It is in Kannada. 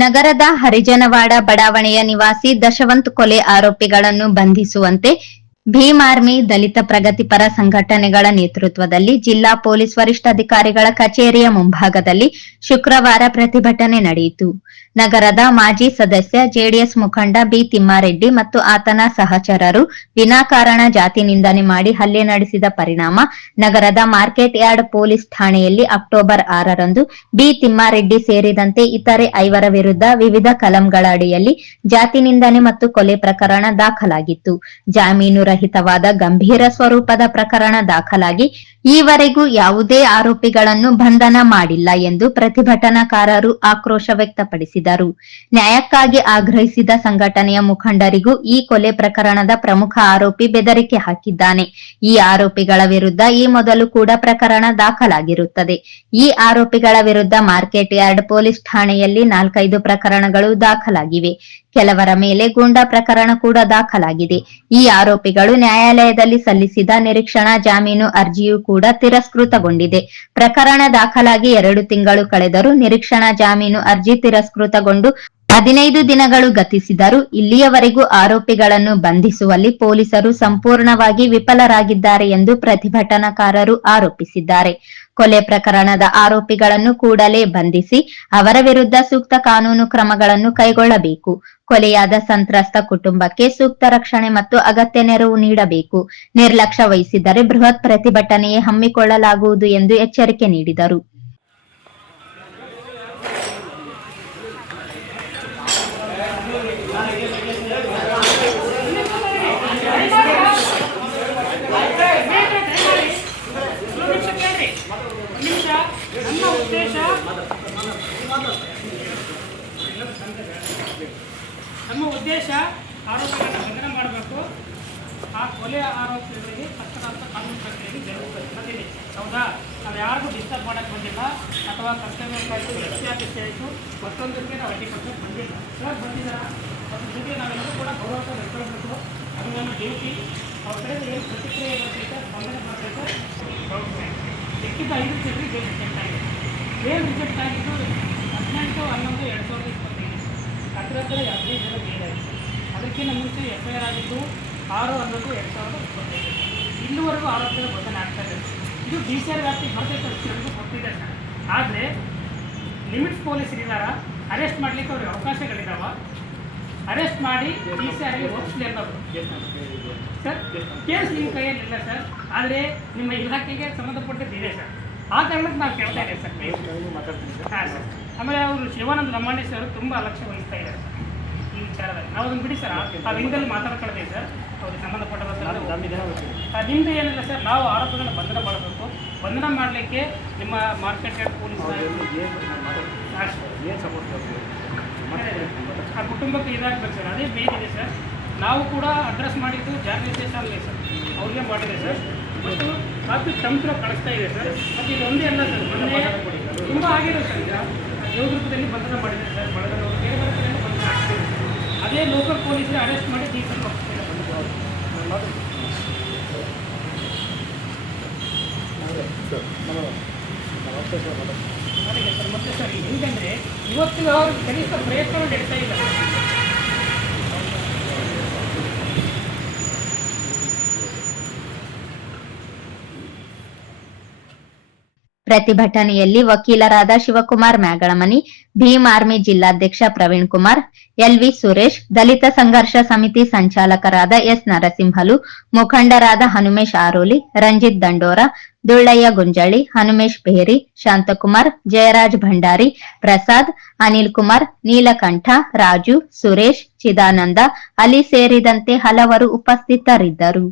ನಗರದ ಹರಿಜನವಾಡ ಬಡಾವಣೆಯ ನಿವಾಸಿ ದಶವಂತ್ ಕೊಲೆ ಆರೋಪಿಗಳನ್ನು ಬಂಧಿಸುವಂತೆ ಭೀಮ್ ಆರ್ಮಿ ದಲಿತ ಪ್ರಗತಿಪರ ಸಂಘಟನೆಗಳ ನೇತೃತ್ವದಲ್ಲಿ ಜಿಲ್ಲಾ ಪೊಲೀಸ್ ವರಿಷ್ಠಾಧಿಕಾರಿಗಳ ಕಚೇರಿಯ ಮುಂಭಾಗದಲ್ಲಿ ಶುಕ್ರವಾರ ಪ್ರತಿಭಟನೆ ನಡೆಯಿತು. ನಗರದ ಮಾಜಿ ಸದಸ್ಯ ಜೆಡಿಎಸ್ ಮುಖಂಡ ಬಿ ತಿಮ್ಮಾರೆಡ್ಡಿ ಮತ್ತು ಆತನ ಸಹಚರರು ವಿನಾಕಾರಣ ಜಾತಿ ನಿಂದನೆ ಮಾಡಿ ಹಲ್ಲೆ ನಡೆಸಿದ ಪರಿಣಾಮ ನಗರದ ಮಾರ್ಕೆಟ್ ಯಾರ್ಡ್ ಪೊಲೀಸ್ ಠಾಣೆಯಲ್ಲಿ ಅಕ್ಟೋಬರ್ ಆರರಂದು ಬಿ ತಿಮ್ಮಾರೆಡ್ಡಿ ಸೇರಿದಂತೆ ಇತರೆ ಐವರ ವಿರುದ್ಧ ವಿವಿಧ ಕಲಂಗಳ ಅಡಿಯಲ್ಲಿ ಜಾತಿ ನಿಂದನೆ ಮತ್ತು ಕೊಲೆ ಪ್ರಕರಣ ದಾಖಲಾಗಿತ್ತು. ಜಾಮೀನು ರಹಿತವಾದ ಗಂಭೀರ ಸ್ವರೂಪದ ಪ್ರಕರಣ ದಾಖಲಾಗಿ ಈವರೆಗೂ ಯಾವುದೇ ಆರೋಪಿಗಳನ್ನು ಬಂಧನ ಮಾಡಿಲ್ಲ ಎಂದು ಪ್ರತಿಭಟನಾಕಾರರು ಆಕ್ರೋಶ ವ್ಯಕ್ತಪಡಿಸಿದರು. ನ್ಯಾಯಕ್ಕಾಗಿ ಆಗ್ರಹಿಸಿದ ಸಂಘಟನೆಯ ಮುಖಂಡರಿಗೂ ಈ ಕೊಲೆ ಪ್ರಕರಣದ ಪ್ರಮುಖ ಆರೋಪಿ ಬೆದರಿಕೆ ಹಾಕಿದ್ದಾನೆ. ಈ ಆರೋಪಿಗಳ ವಿರುದ್ಧ ಈ ಮೊದಲು ಕೂಡ ಪ್ರಕರಣ ದಾಖಲಾಗಿರುತ್ತದೆ. ಈ ಆರೋಪಿಗಳ ವಿರುದ್ಧ ಮಾರ್ಕೆಟ್ ಯಾರ್ಡ್ ಪೊಲೀಸ್ ಠಾಣೆಯಲ್ಲಿ ನಾಲ್ಕೈದು ಪ್ರಕರಣಗಳು ದಾಖಲಾಗಿವೆ. ಕೆಲವರ ಮೇಲೆ ಗೂಂಡಾ ಪ್ರಕರಣ ಕೂಡ ದಾಖಲಾಗಿದೆ. ಈ ಆರೋಪಿಗಳು ನ್ಯಾಯಾಲಯದಲ್ಲಿ ಸಲ್ಲಿಸಿದ ನಿರೀಕ್ಷಣಾ ಜಾಮೀನು ಅರ್ಜಿಯೂ ಕೂಡ ತಿರಸ್ಕೃತಗೊಂಡಿದೆ. ಪ್ರಕರಣ ದಾಖಲಾಗಿ ಎರಡು ತಿಂಗಳು ಕಳೆದರೂ ನಿರೀಕ್ಷಣಾ ಜಾಮೀನು ಅರ್ಜಿ ತಿರಸ್ಕೃತಗೊಂಡು ಹದಿನೈದು ದಿನಗಳು ಗತಿಸಿದರೂ ಇಲ್ಲಿಯವರೆಗೂ ಆರೋಪಿಗಳನ್ನು ಬಂಧಿಸುವಲ್ಲಿ ಪೊಲೀಸರು ಸಂಪೂರ್ಣವಾಗಿ ವಿಫಲರಾಗಿದ್ದಾರೆ ಎಂದು ಪ್ರತಿಭಟನಾಕಾರರು ಆರೋಪಿಸಿದ್ದಾರೆ. ಕೊಲೆ ಪ್ರಕರಣದ ಆರೋಪಿಗಳನ್ನು ಕೂಡಲೇ ಬಂಧಿಸಿ ಅವರ ವಿರುದ್ಧ ಸೂಕ್ತ ಕಾನೂನು ಕ್ರಮಗಳನ್ನು ಕೈಗೊಳ್ಳಬೇಕು. ಕೊಲೆಯಾದ ಸಂತ್ರಸ್ತ ಕುಟುಂಬಕ್ಕೆ ಸೂಕ್ತ ರಕ್ಷಣೆ ಮತ್ತು ಅಗತ್ಯ ನೆರವು ನೀಡಬೇಕು. ನಿರ್ಲಕ್ಷ್ಯ ವಹಿಸಿದರೆ ಬೃಹತ್ ಪ್ರತಿಭಟನೆಯೇ ಹಮ್ಮಿಕೊಳ್ಳಲಾಗುವುದು ಎಂದು ಎಚ್ಚರಿಕೆ ನೀಡಿದರು. ನಮ್ಮ ಉದ್ದೇಶ ಆರೋಪಿಗಳನ್ನು ಬಂಧನ ಮಾಡಬೇಕು. ಆ ಕೊಲೆ ಆರೋಪಿಗಳಿಗೆ ತಕ್ಕಂಥ ಕಾನೂನು ಪ್ರಕ್ರಿಯೆಗೆ ಜರುಗುತ್ತದೆ ಹೌದಾ? ನಾವು ಯಾರಿಗೂ ಡಿಸ್ಟರ್ಬ್ ಮಾಡೋಕ್ಕೆ ಬಂದಿಲ್ಲ. ಅಥವಾ ಕರ್ತವ್ಯಕ್ಕಾಯಿತು ವ್ಯಕ್ತಿಯಾಗಿ ಆಯಿತು ಮತ್ತೊಂದಕ್ಕೆ ನಾವು ಅಡ್ಡಿ ಕೊಟ್ಟಕ್ಕೆ ಬಂದಿಲ್ಲ. ಸರ್, ಬಂದಿದ್ದಾರೆ? ಅದ್ರ ಜೊತೆ ನಾವೆಲ್ಲರೂ ಕೂಡ ಗೌರವ ವ್ಯಕ್ತಪಡಿಸಬೇಕು. ಅದು ನಮ್ಮ ಡ್ಯೂಟಿ ಅವ್ರ ಕಡೆ ಏನು ಪ್ರತಿಕ್ರಿಯೆ ಬರ್ತೈತೆ ಬಂಧನ ಬರ್ತೈತೆ ಸಿಕ್ಕಿದ್ದ ಐದು ಬೇರೆ ರಿಜೆಕ್ಟ್ ಆಗಿದೆ ಏನು ರಿಜೆಕ್ಟ್ ಆಗಿದ್ದು? ಹದಿನೆಂಟು, ಹನ್ನೊಂದು, ಎರಡು ಸಾವಿರದ ಇಪ್ಪತ್ತೈದು. ಹತ್ತಿರ ಹತ್ತಿರ ಹದಿನೈದು ಜನ ಬೇರೆ ಆಯಿತು ಅದಕ್ಕಿಂತ ಮುಂಚೆ ಎಫ್ ಐ ಆರ್ ಆಗಿದ್ದು ಆರು ಹನ್ನೊಂದು ಎರಡು ಸಾವಿರದ ಇಪ್ಪತ್ತೈದು. ಇಲ್ಲಿವರೆಗೂ ಆರೋಪದ ಬಂಧನ ಆಗ್ತಾ ಇದೆ. ಇದು ಡಿ ಸಿ ಆರ್ ವ್ಯಾಪ್ತಿ ಅಂತ ಗೊತ್ತಿದೆ ಸರ್. ಆದರೆ ಲಿಮಿಟ್ಸ್ ಪೊಲೀಸ್ ಇದ್ದಾರ ಅರೆಸ್ಟ್ ಮಾಡಲಿಕ್ಕೆ ಅವ್ರಿಗೆ ಅವಕಾಶಗಳಿದ್ದಾವ ಅರೆಸ್ಟ್ ಮಾಡಿ ಡಿ ಸಿ ಆರ್ಗೆ ಒಪ್ಪಿಸಲಿ ಅಂತ ಸರ್ ಕೇಸ್ ನಿಮ್ಮ ಕೈಯಲ್ಲಿ ಇಲ್ಲ ಸರ್. ಆದರೆ ನಿಮ್ಮ ಇಲಾಖೆಗೆ ಸಂಬಂಧಪಟ್ಟಿದೆ ಇದೆ ಸರ್. ಆ ಕಾರಣಕ್ಕೆ ನಾವು ಕೇಳ್ತಾ ಇದ್ದೇವೆ ಸರ್. ಹಾಂ ಸರ್. ಆಮೇಲೆ ಅವರು ಶಿವಾನಂದ ಲಮಾಣಿ ಸರ್ ತುಂಬ ಅಲಕ್ಷ್ಯ ವಹಿಸ್ತಾ ಇದ್ದಾರೆ ಸರ್. ವಿಚಾರದಲ್ಲಿ. ನಾವು ಅದನ್ನು ಬಿಡಿ ಸರ್. ಆ ವಿಂಗಲ್ಲಿ ಮಾತಾಡ್ಕೊಳ್ತೀವಿ ಸರ್. ಅವ್ರಿಗೆ ಸಂಬಂಧಪಟ್ಟ ನಿಮ್ಮದು ಏನಿಲ್ಲ ಸರ್. ನಾವು ಆರೋಪಗಳನ್ನ ಬಂಧನ ಮಾಡಬೇಕು. ಬಂಧನ ಮಾಡಲಿಕ್ಕೆ ನಿಮ್ಮ ಮಾರ್ಕೆಟ್ ಏನು ಪೊಲೀಸ್ ಆ ಕುಟುಂಬಕ್ಕೆ ಇದಾಗಬೇಕು ಸರ್. ಅದೇ ಮೇನ್ ಇದೆ ಸರ್. ನಾವು ಕೂಡ ಅಡ್ರೆಸ್ ಮಾಡಿದ್ದು ಜಾಗೃತಿ ಅಲ್ಲೇ ಸರ್. ಅವ್ರಿಗೆ ಮಾಡಿದೆ ಸರ್. ಮತ್ತು ಕಾಫಿ ತಂತ್ರ ಕಳಿಸ್ತಾ ಇದೆ ಸರ್. ಮತ್ತು ಇದೊಂದೇ ಅಲ್ಲ ಸರ್. ಮೊನ್ನೆ ತುಂಬ ಆಗಿದೆ ಸರ್. ಈಗ ದೇವದುರ್ಗದಲ್ಲಿ ಬಂಧನ ಮಾಡಿದೆ ಸರ್. ಬಳಗದವರು ಬೇರೆ ಬೇರೆ ಕಡೆಯಿಂದ ಬಂಧನ ಆಗ್ತಿದೆ ಅದೇ ಲೋಕಲ್ ಪೊಲೀಸರು ಅರೆಸ್ಟ್ ಮಾಡಿ ಸರ್ ಮತ್ತೆ ಸರ್ ಹೆಂಗಂದ್ರೆ ಇವತ್ತಿನ ಅವರು ಕನಿಷ್ಠ ಪ್ರಯತ್ನ ನಡೀತಾ ಇಲ್ಲ ಪ್ರತಿಭಟನೆಯಲ್ಲಿ ವಕೀಲರಾದ ಶಿವಕುಮಾರ್ ಮ್ಯಾಗಳಮನಿ, ಭೀಮ್ ಆರ್ಮಿ ಜಿಲ್ಲಾಧ್ಯಕ್ಷ ಪ್ರವೀಣ್ ಕುಮಾರ್ ಎಲ್ವಿ ಸುರೇಶ್, ದಲಿತ ಸಂಘರ್ಷ ಸಮಿತಿ ಸಂಚಾಲಕರಾದ ಎಸ್ ನರಸಿಂಹಲು, ಮುಖಂಡರಾದ ಹನುಮೇಶ್ ಆರೋಲಿ, ರಂಜಿತ್ ದಂಡೋರ, ದುಳ್ಳಯ್ಯ ಗುಂಜಳಿ, ಹನುಮೇಶ್ ಬೇರಿ ಶಾಂತಕುಮಾರ್, ಜಯರಾಜ್ ಭಂಡಾರಿ, ಪ್ರಸಾದ್, ಅನಿಲ್ ಕುಮಾರ್, ನೀಲಕಂಠ, ರಾಜು, ಸುರೇಶ್, ಚಿದಾನಂದ, ಅಲಿ ಸೇರಿದಂತೆ ಹಲವರು ಉಪಸ್ಥಿತರಿದ್ದರು.